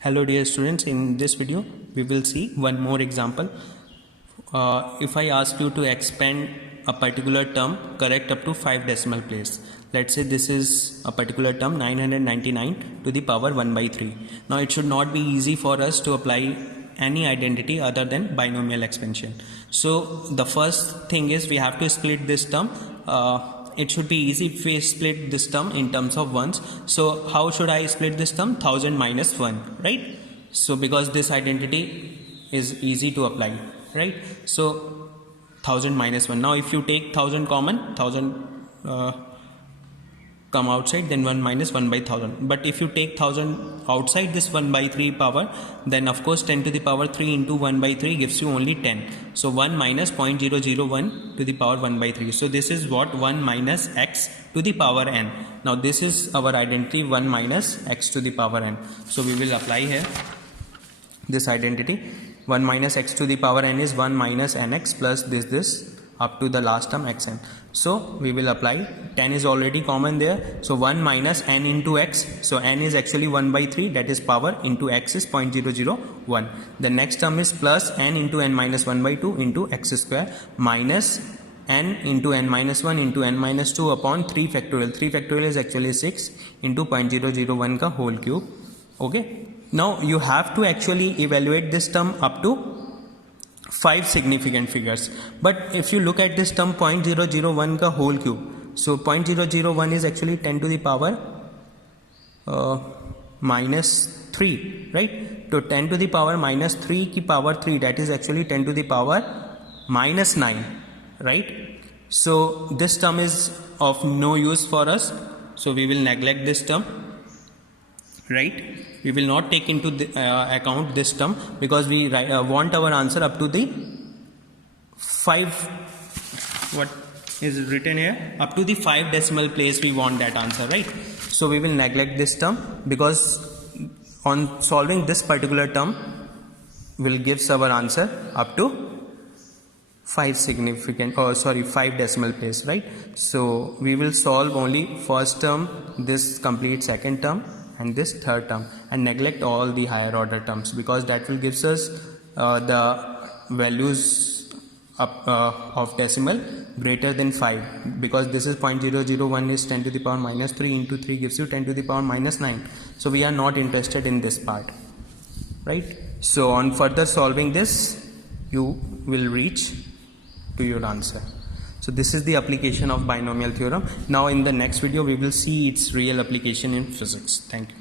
Hello dear students, in this video we will see one more example. If I ask you to expand a particular term correct up to 5 decimal place, let's say this is a particular term 999 to the power 1 by 3. Now it should not be easy for us to apply any identity other than binomial expansion. So the first thing is we have to split this term. It should be easy if we split this term in terms of ones. So how should I split this term? 1000 minus 1, right? So because this identity is easy to apply, right? So 1000 minus 1. Now if you take 1000 common, 1000 come outside, then 1 minus 1 by 1000. But if you take 1000 outside this 1 by 3 power, then of course 10 to the power 3 into 1 by 3 gives you only 10. So 1 minus 0.001 to the power 1 by 3. So this is what 1 minus x to the power n. Now this is our identity 1 minus x to the power n. So we will apply here this identity. 1 minus x to the power n is 1 minus nx plus this up to the last term xn. So we will apply. 10 is already common there. So 1 minus n into x. So n is actually 1 by 3, that is power, into x is 0.001. The next term is plus n into n minus 1 by 2 into x square minus n into n minus 1 into n minus 2 upon 3 factorial. 3 factorial is actually 6 into 0.001 ka whole cube. Okay. Now you have to actually evaluate this term up to 5 significant figures. But if you look at this term 0.001 ka whole cube, so 0.001 is actually 10 to the power minus 3, right? So 10 to the power minus 3 ki power 3, that is actually 10 to the power minus 9, right? So this term is of no use for us, so we will neglect this term, right? We will not take into the, account this term because we want our answer up to the 5, what is written here, up to the 5 decimal place we want that answer, right? So we will neglect this term because on solving this particular term will gives our answer up to 5 decimal place, right? So we will solve only first term, this complete second term and this third term, and neglect all the higher order terms because that will gives us the values of decimal greater than 5, because this is 0.001 is 10 to the power minus 3 into 3 gives you 10 to the power minus 9. So we are not interested in this part, right? So on further solving this, you will reach to your answer. So this is the application of binomial theorem. Now in the next video we will see its real application in physics. Thank you.